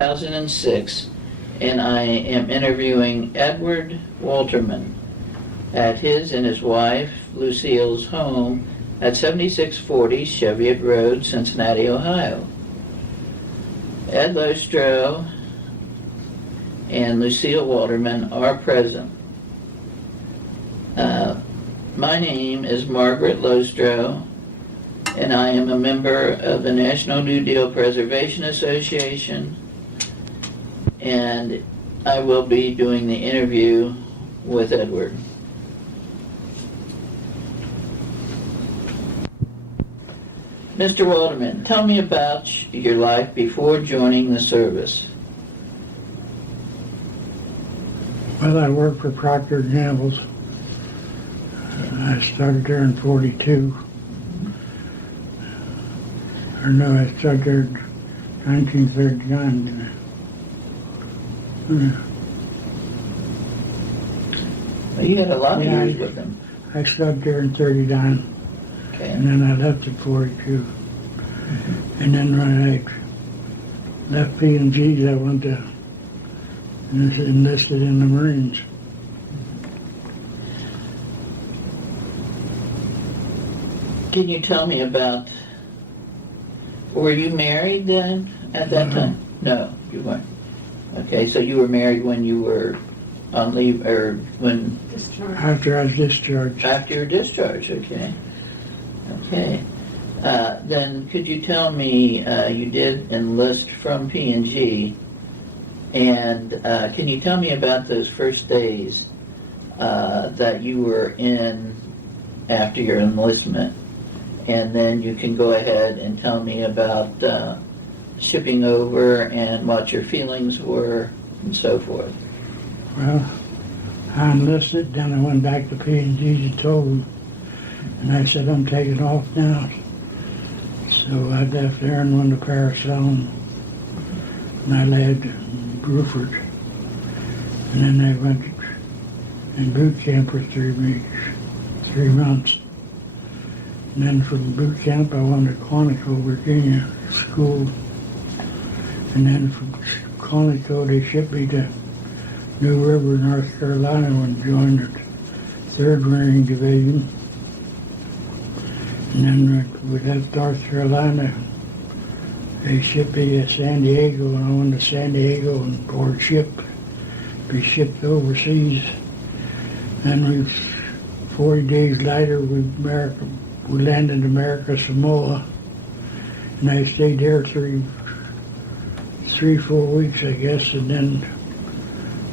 2006, and I am interviewing Edward Wolterman at his and his wife Lucille's home at 7640 Cheviot Road, Cincinnati, Ohio. Ed Lostro and Lucille Wolterman are present. My name is Margaret Lostro, and I am a member of the National New Deal Preservation Association, and I will be doing the interview with Edward. Mr. Wolterman, tell me about your life before joining the service. Well, I worked for Procter & Gamble's. I started there in 42. Or no, I started there in 1939, didn't I? Well, you had a lot of years with them. I started there in 39. Okay. And then I left at 42. And then when I left P&G's, I went to enlisted in the Marines. Can you tell me about, were you married then at that time? No, you weren't. Okay, so you were married when you were on leave, or when? After I was discharged. After your discharge, okay. Okay. Then could you tell me, you did enlist from P&G, and can you tell me about those first days that you were in after your enlistment? And then you can go ahead and tell me about shipping over and what your feelings were and so forth. Well, I enlisted, then I went back to P&G and told them, and I said, I'm taking off now. So I left there and went to Paracel, and I led Bruford. And then I went in boot camp for 3 weeks, 3 months. And then from boot camp, I went to Quantico, Virginia, school. And then from Quantico, they shipped me to New River, North Carolina, and joined the 3rd Marine Division. And then with that North Carolina, they shipped me to San Diego, and I went to San Diego and board ship, be shipped overseas. And 40 days later, we landed in America, Samoa, and I stayed there 4 weeks, I guess, and then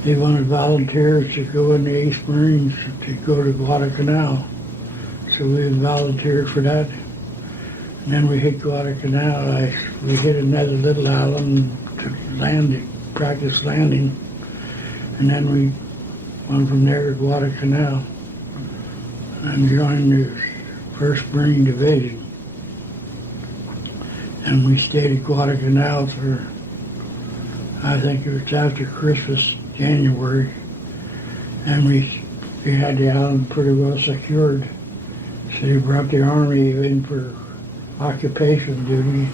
they wanted volunteers to go in the 8th Marines to go to Guadalcanal. So we volunteered for that. And then we hit Guadalcanal. We hit another little island to land, practice landing. And then we went from there to Guadalcanal and joined the 1st Marine Division. And we stayed at Guadalcanal for, I think it was after Christmas, January. And we had the island pretty well secured. So they brought the Army in for occupation duty.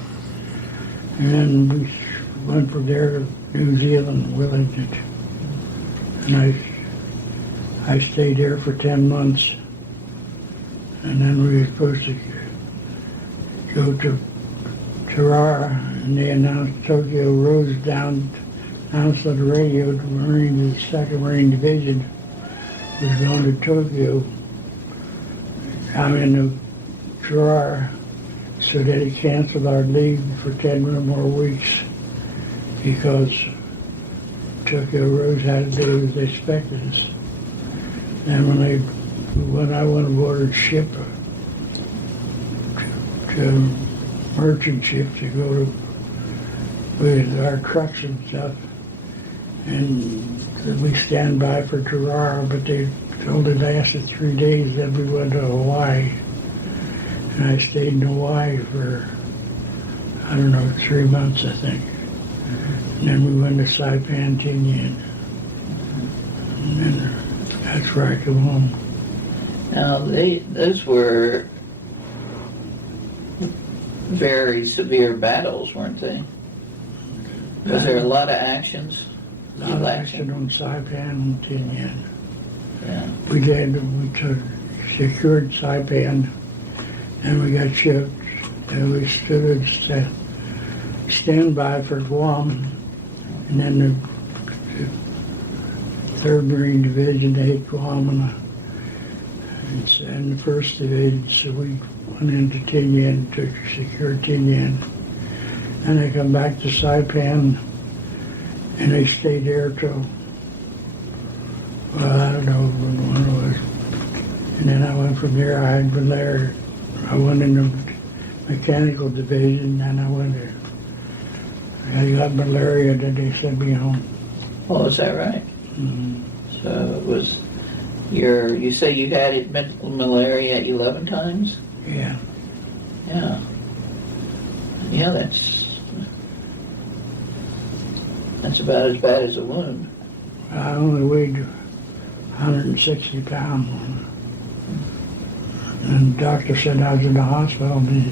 And then we went from there to New Zealand, Wellington. And I stayed there for 10 months. And then we were supposed to go to Tirara, and they announced Tokyo Rose announced on the radio the Marines, the 2nd Marine Division was going to Tokyo. I'm in the Tirara, so they canceled our leave for 10 or more weeks because Tokyo Rose had to do as they expected us. And when I went aboard a ship, to merchant ship to go to with our trucks and stuff, and we stand by for Tirara, but they only lasted 3 days, then we went to Hawaii. And I stayed in Hawaii for, 3 months, I think. And then we went to Saipan, Tinian. And then that's where I come home. Now, those were very severe battles, weren't they? Was there a lot of actions? A lot of action on Saipan and Tinian. Yeah. We took secured Saipan and we got shipped and we stood at standby for Guam, and then the 3rd Marine Division, they hit Guam and the 1st Division, so we went into Tinian to secure Tinian. And I come back to Saipan and they stayed there till, well, I don't know when it was. And then I went from there, I had been there, I went in the mechanical division, and I got malaria, then they sent me home. Oh, is that right? Mm-hmm. So it was you say you had it malaria 11 times? Yeah. Yeah. Yeah, that's about as bad as a wound. I only weighed 160 pounds. And the doctor said I was in the hospital, and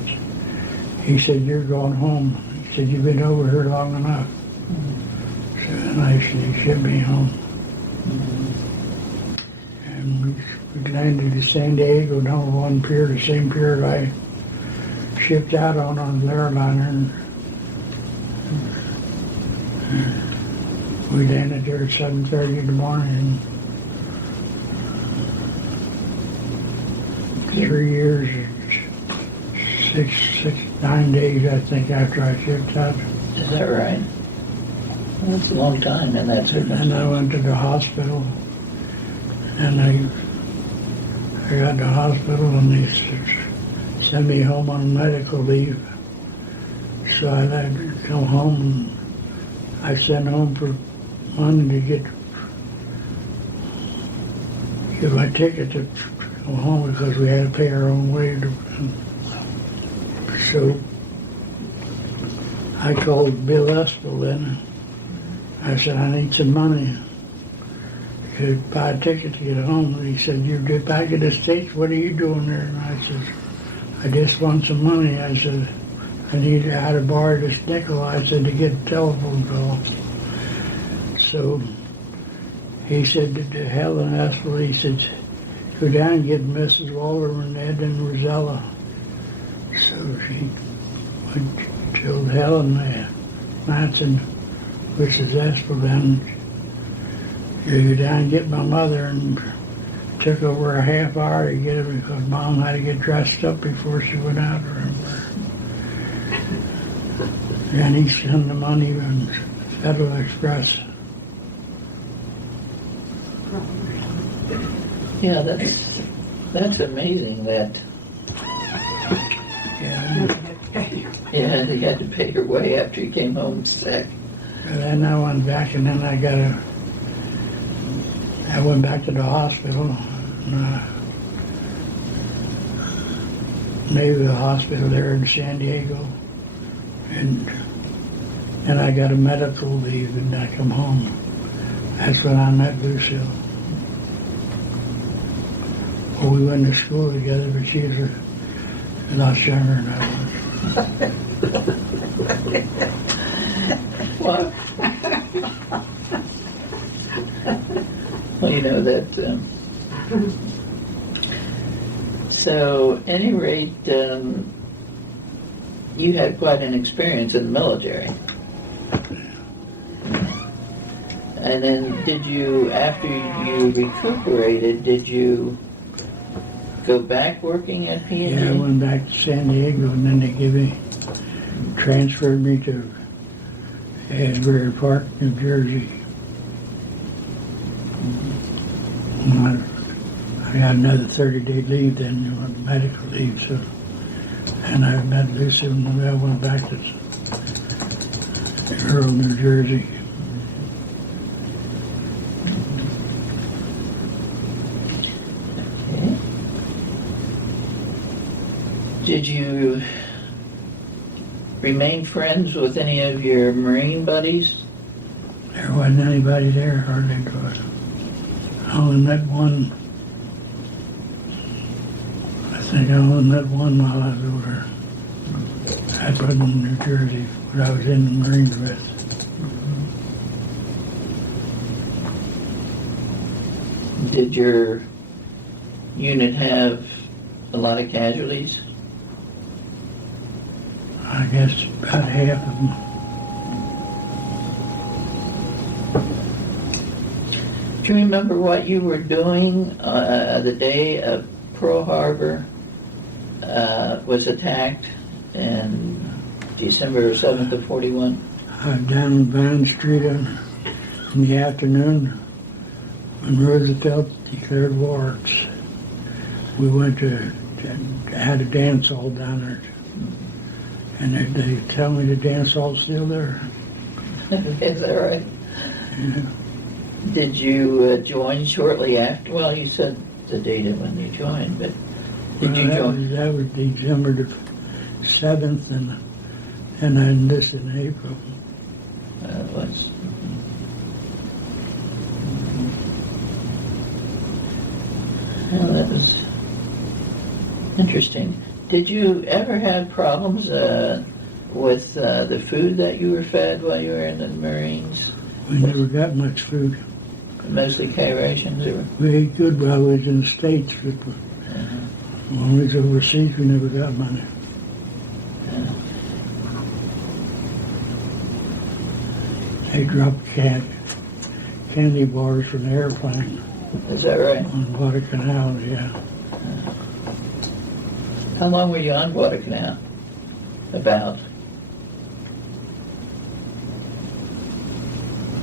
he said, "You're going home." He said, "You've been over here long enough." So and I said, "He shipped me home." And we landed in San Diego down one pier, the same pier I shipped out on the airliner. And we landed there at 7:30 in the morning. 3 years, 9 days, I think, after I shipped out. Is that right? Well, that's a long time in that circumstance. And I went to the hospital, and I got to the hospital, and they sent me home on medical leave. So I had to come home, and I sent home for money to get my ticket to go home because we had to pay our own way. So I called Bill Espel then. I said, "I need some money to buy a ticket to get home." And he said, "You get back in the States, what are you doing there?" And I said, "I just want some money." I said, "I had to borrow this nickel," I said, "to get a telephone call." So he said to Helen Espel, he said, "Go down and get Mrs. Wolterman, Ed, and Rosella." So she went to Helen Manson, Mrs. Espel, then you go down and get my mother, and took over a half hour to get her because Mom had to get dressed up before she went out. And he sent the money on Federal Express. Yeah, that's amazing that. Yeah. Yeah, he had to pay her way after he came home sick. And then I went back, and then I went back to the hospital, maybe the hospital there in San Diego, and I got a medical leave, and I come home. That's when I met Lucille. Well, we went to school together, but she was a lot younger than I was. What? Well, you know that. So, at any rate, you had quite an experience in the military. And then, did you, after you recuperated, did you go back working at P&G? Yeah, I went back to San Diego, and then they transferred me to Asbury Park, New Jersey. I got another 30-day leave then, medical leave, so, and I met Lucy when I went back to Earl, New Jersey. Okay. Did you remain friends with any of your Marine buddies? There wasn't anybody there, hardly. I only met one. I think I only met one while I was over. I was in New Jersey, but I was in the Marines with. Did your unit have a lot of casualties? I guess about half of them. Do you remember what you were doing the day of Pearl Harbor was attacked in December 7th of 41? Down on Vine Street in the afternoon when Roosevelt declared war. We went to had a dance hall down there. And they tell me the dance hall's still there. Is that right? Yeah. Did you join shortly after? Well, you said the date of when you joined, but did you join? That was December the 7th, and I enlisted in April. It was. Well, that was interesting. Did you ever have problems with the food that you were fed while you were in the Marines? We never got much food. Mostly K rations? Or? We ate good while we was in the States, but when we was overseas, we never got money. They dropped candy bars from the airplane. Is that right? On Guadalcanal, yeah. How long were you on Guadalcanal? About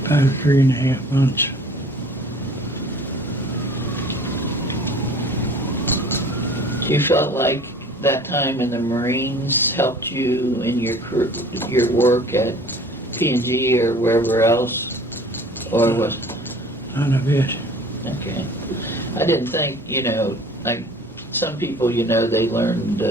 3.5 months. You felt like that time in the Marines helped you in your work at P&G or wherever else, or was? Not a bit. Okay. I didn't think, like some people, they learned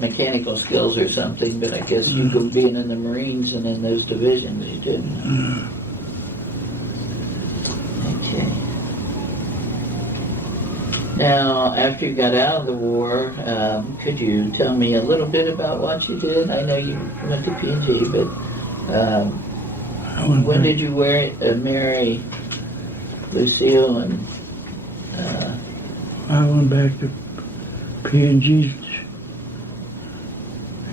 mechanical skills or something, but I guess you go being in the Marines and in those divisions, you didn't. Okay. Now, after you got out of the war, could you tell me a little bit about what you did? I know you went to P&G, but when did you marry Lucille? And I went back to P&G,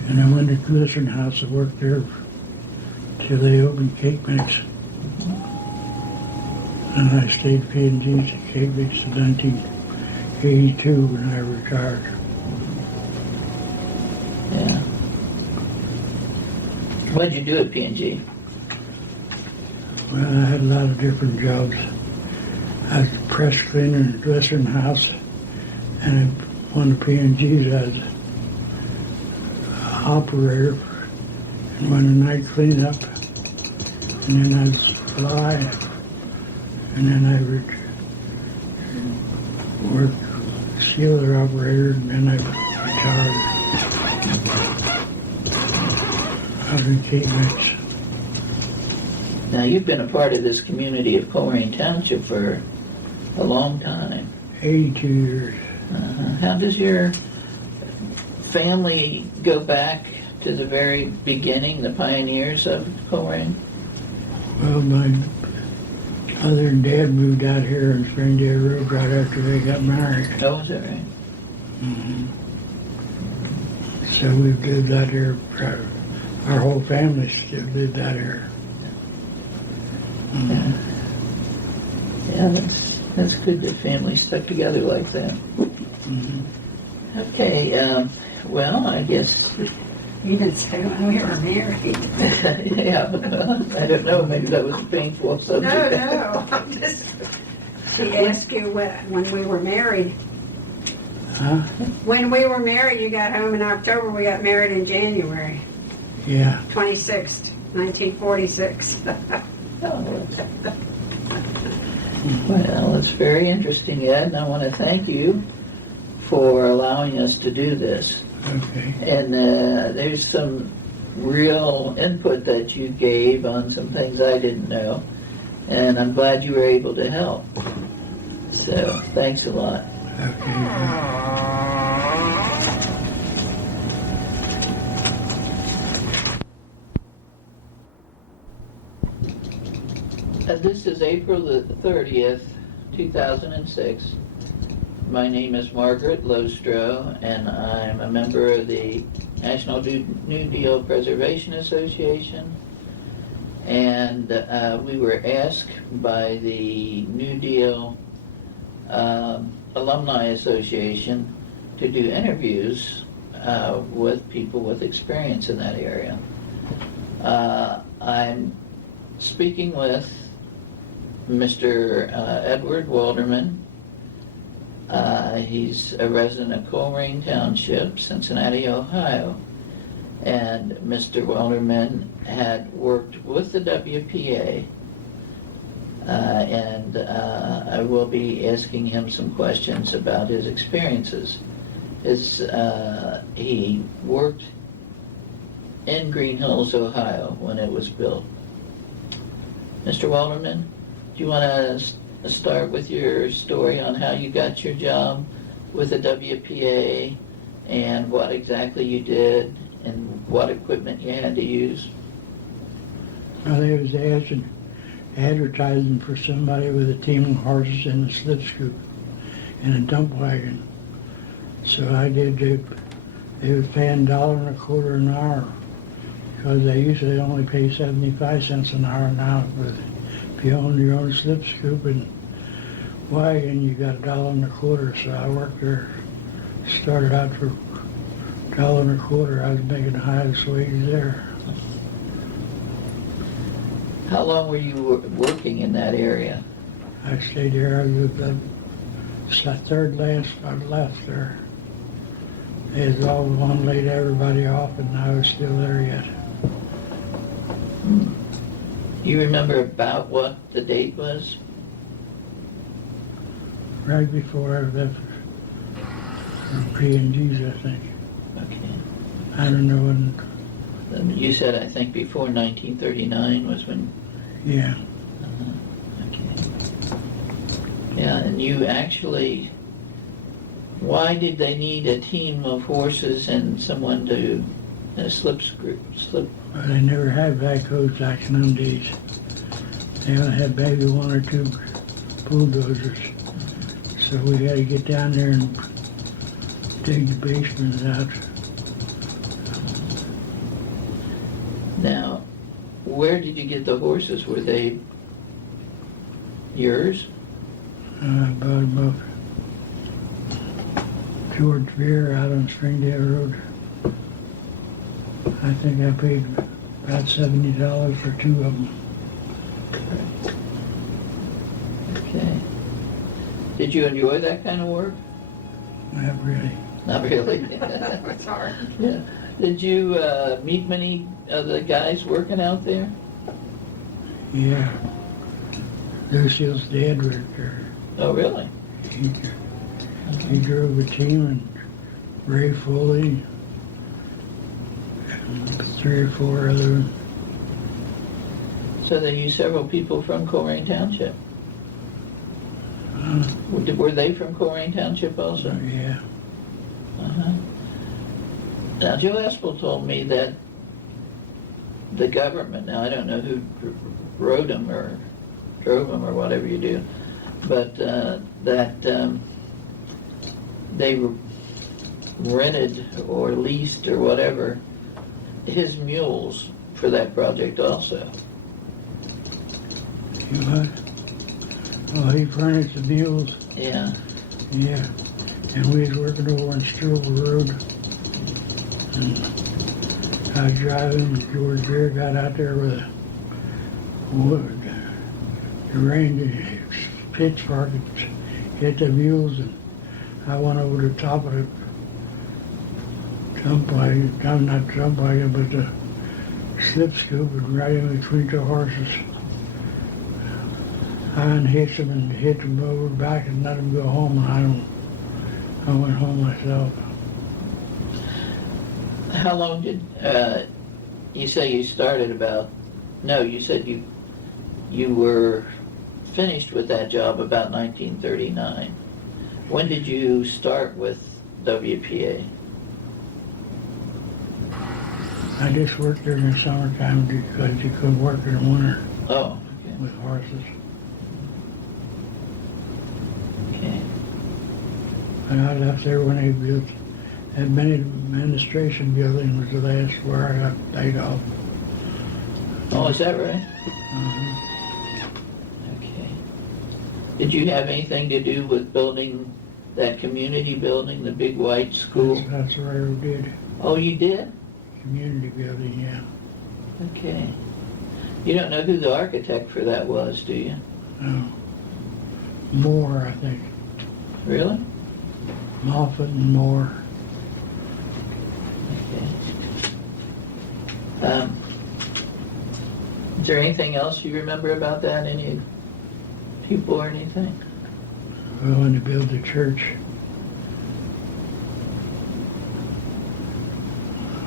and I went to Glycerin House. I worked there till they opened Cake Mix. And I stayed at P&G at Cake Mix till 1982 when I retired. Yeah. What did you do at P&G? Well, I had a lot of different jobs. I was a press cleaner in the Glycerin House, and one of P&G's I was an operator and one night cleanup, and then I was fly, and then I would work sealer operator, and then I retired. I was in Cape Mix. Now, you've been a part of this community of Coleraine Township for a long time. 82 years. How does your family go back to the very beginning, the pioneers of Coleraine? Well, my mother and dad moved out here on Springdale Road right after they got married. Oh, is that right? So we've lived out here. Our whole family still lived out here. Yeah, that's good that families stuck together like that. Okay, well, I guess. You didn't say when we were married. Yeah, well, I don't know, maybe that was a painful subject. No, I'm just. She asked you when we were married. Huh? When we were married, you got home in October. We got married in January. Yeah. 26th, 1946. Well, it's very interesting, Ed, and I want to thank you for allowing us to do this. Okay. And there's some real input that you gave on some things I didn't know, and I'm glad you were able to help. So, thanks a lot. Okay. This is April the 30th, 2006. My name is Margaret Lostrow, and I'm a member of the National New Deal Preservation Association. And we were asked by the New Deal Alumni Association to do interviews with people with experience in that area. I'm speaking with Mr. Edward Wolterman. He's a resident of Coleraine Township, Cincinnati, Ohio. And Mr. Wolterman had worked with the WPA, and I will be asking him some questions about his experiences. He worked in Green Hills, Ohio when it was built. Mr. Wolterman, do you want to start with your story on how you got your job with the WPA and what exactly you did and what equipment you had to use? Well, they was advertising for somebody with a team of horses and a slip scoop and a dump wagon. So I did. They was paying $1.25 an hour because they usually only pay 75 cents an hour now. But if you own your own slip scoop and wagon, you got $1.25. So I worked there. Started out for $1.25. I was making the highest wages there. How long were you working in that area? I stayed there. I was the third last I left there. They was all one laid everybody off, and I was still there yet. You remember about what the date was? Right before I left for P&G's, I think. Okay. I don't know when. You said, I think, before 1939 was when... Yeah. Okay. Yeah, and you actually... Why did they need a team of horses and someone to slip? Well, they never had backhoes back in them days. They only had maybe one or two bulldozers. So we had to get down there and dig the basements out. Now, where did you get the horses? Were they yours? About George Veer out on Springdale Road. I think I paid about $70 for two of them. Okay. Did you enjoy that kind of work? Not really. Not really. It's hard. Yeah. Did you meet many of the guys working out there? Yeah. Lucille's dad worked there. Oh, really? He drove a team, and Ray Foley, and 3 or 4 other. So they used several people from Coleraine Township. Were they from Coleraine Township also? Yeah. Uh-huh. Now, Joe Espel told me that the government, now I don't know who rode them or drove them or whatever you do, but that they rented or leased or whatever his mules for that project also. You what? Oh, he furnished the mules. Yeah. Yeah. And we was working over on Strobel Road. And I was driving, and George Veer got out there with a wood. It rained, pitchfork, it hit the mules, and I went over the top of the jump wagon, not jump wagon, but the slip scoop, and right in between the horses. I unhitched them and hit them over the back and let them go home, and I went home myself. How long did, you say you started about, no, you said you were finished with that job about 1939. When did you start with WPA? I just worked there in the summertime because you couldn't work in the winter. Oh, okay. with horses. Okay. And I left there when they built, administration building was the last where I got paid off. Oh, is that right? Uh-huh. Okay. Did you have anything to do with building that community building, the big white school? That's what I did, Oh, you did? community building, yeah. Okay. You don't know who the architect for that was, do you? No. Moore, I think. Really? Moffett and Moore. Okay. Is there anything else you remember about that? Any people or anything? Well, when they built the church,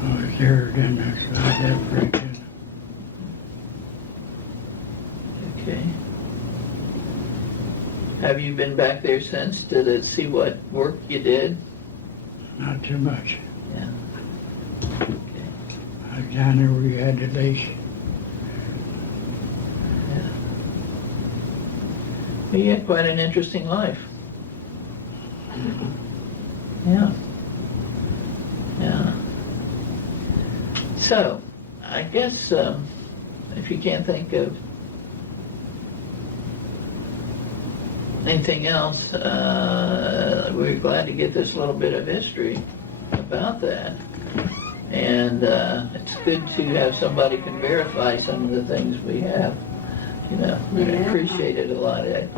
I was there then, that's what I had for it then. Okay. Have you been back there since to see what work you did? Not too much. Yeah. Okay. I was down there where you had the lake. Yeah. Well, you had quite an interesting life. Yeah. Yeah. So, I guess if you can't think of anything else, we're glad to get this little bit of history about that. And it's good to have somebody can verify some of the things we have. You know, we Yeah. appreciate it a lot, Ed.